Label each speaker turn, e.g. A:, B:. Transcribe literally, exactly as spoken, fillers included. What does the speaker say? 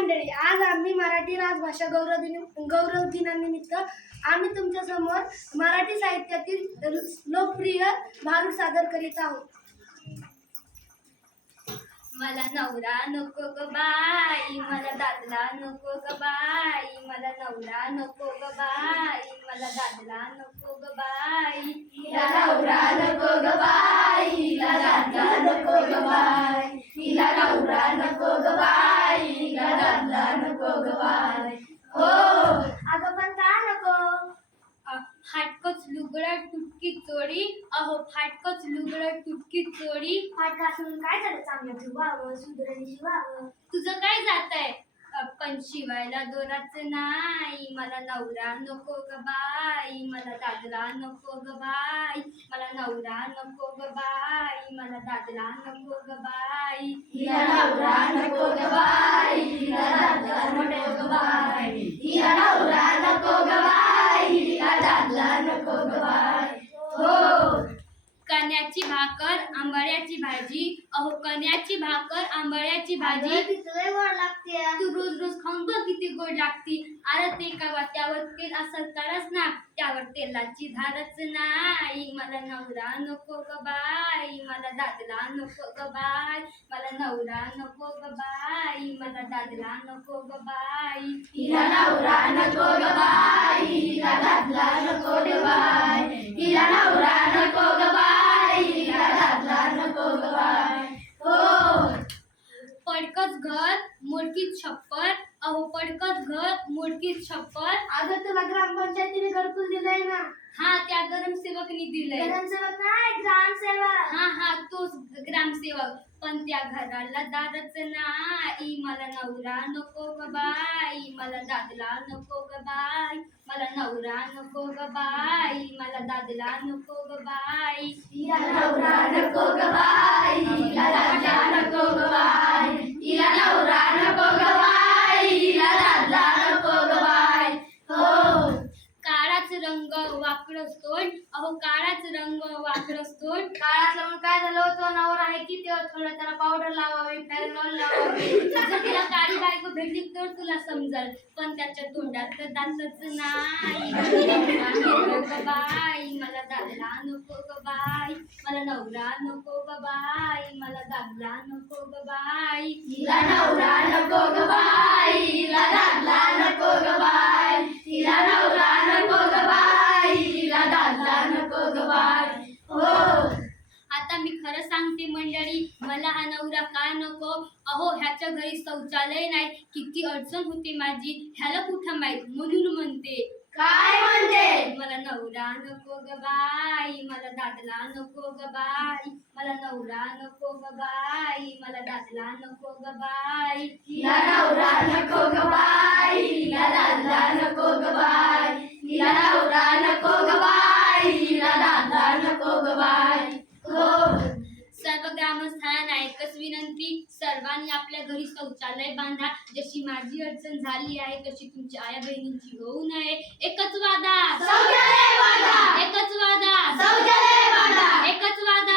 A: मंडळी, आज आम्ही मराठी राजभाषा गौरव दिन गौरव दिनानिमित्त आम्ही तुमच्या समोर मराठी साहित्यातील लोकप्रिय भारूड सादर करीत आहोत.
B: मला नवरा नको ग बाई, मला दादला नको ग बाई, मला नवरा नको ग बाई, मला दादला नको ग बाई,
C: हिला नवरा नको ग बाई, हिला दादला नको ग बाई, हिला नवरा नको ग बाई, हिला दादला नको ग बाई. हो
A: अगं पण का नको?
B: फाटकच लुगडं तुटकी चोरी, अहो फाटकच लुगडं तुटकी चोरी.
A: फाटका असून काय झालं? चांगलं शिवावं, सुधरण शिवावं.
B: तुझं काय जातंय? पण शिवायला दोराच नाही. मला नवरा नको ग बाई, मला दादला नको ग बाई, मला नवरा नको ग बाई, मला दादला नको ग बाई.
C: हिला नवरा नको ग बाई, हिला दादला नको ग बाई, हिला नवरा नको ग बाई, हिला दादला नको ग बाई. हो
B: कण्याची भाकर आंबाड्याची भाजी, अहो कण्याची भाकर आंबाड्याची भाजी.
A: तिथं गोड लागते.
B: तू रोज रोज खाऊन बघ किती गोड लागती. अरे ते का त्यावर तेल असं तरच ना, त्यावर तेलाची धारच नाही. मला नवरा नको ग बाई, मला दादला नको ग बाई, मला नवरा नको ग बाई, मला दादला नको ग बाई.
C: हिला नवरा नको ग बाई, हिला दादला नको ग बाई, हिला नवरा नको ग बाई, हिला दादला नको ग बाई. हो
B: पडकच घर मोडकीत छप्पर, अहो पडकच घर मोडकीत छप्पर.
A: अगं तुला ग्रामपंचायतीने घरकुल दिलंय ना?
B: हा त्या गरमसेवकनी दिलंय.
A: ग्रामसेवक नाही, ग्रामसेवक.
B: हा हा तोच ग्रामसेवक. पण त्या घराला दारच नाही. मला नवरा नको ग बाई, मला दादला नको ग बाई, मला नवरा नको ग बाई, मला दादला नको ग बाई.
C: हिला नवरा नको ग बाई, हिला दादला नको ग बाई, हिला नवरा नको ग बाई, हिला दादला नको ग बाई. हो
B: काळाच रंग वाकडच तोंड, अहो काळाच रंग वाकडच तोंड.
A: काळातलं मग काय झालं होतं? नवरा आहे की तेव्हा थोडं त्याला पावडर लावावी, फेरनॉल लावावी.
B: जर तिला काळी बायको भेटली तर तुला समजल, पण त्याच्या तोंडात तर दातच नाही. मला नवरा नको ग बाई, मला दादला नको ग बाई, मला नवरा नको ग बाई, मला दादला नको ग बाई.
C: हिला नवरा नको ग बाई, हिला दादला नको ग बाई, हिला नवरा नको ग बाई, हिला दादला नको ग बाई. हो
B: आता मी खरं सांगते मंडळी, मला हा नवरा का नको? अहो ह्याच्या घरी शौचालय नाही, किती अडचण होते माझी, ह्याला कुठं माहित, म्हणून म्हणते.
C: काय म्हणते?
B: मला नवरा नको ग बाई, मला दादला नको ग बाई, मला नवरा नको ग बाई, मला दादला नको ग बाई.
C: हिला नवरा नको ग बाई, हिला दादला नको ग बाई, हिला नवरा नको ग बाई, हिला दादला नको ग बाई. हो
B: सर्व ग्रामस्थांना एकच विनंती, सर्वांनी आपल्या घरी शौचालय बांधा. जशी माझी अडचण झाली आहे तशी तुमच्या आया बहिणींची होऊ नये. एकच वादा,
C: शौचालय बांधा,
B: एकच वादा,
C: शौचालय बांधा.
B: एकच वादा.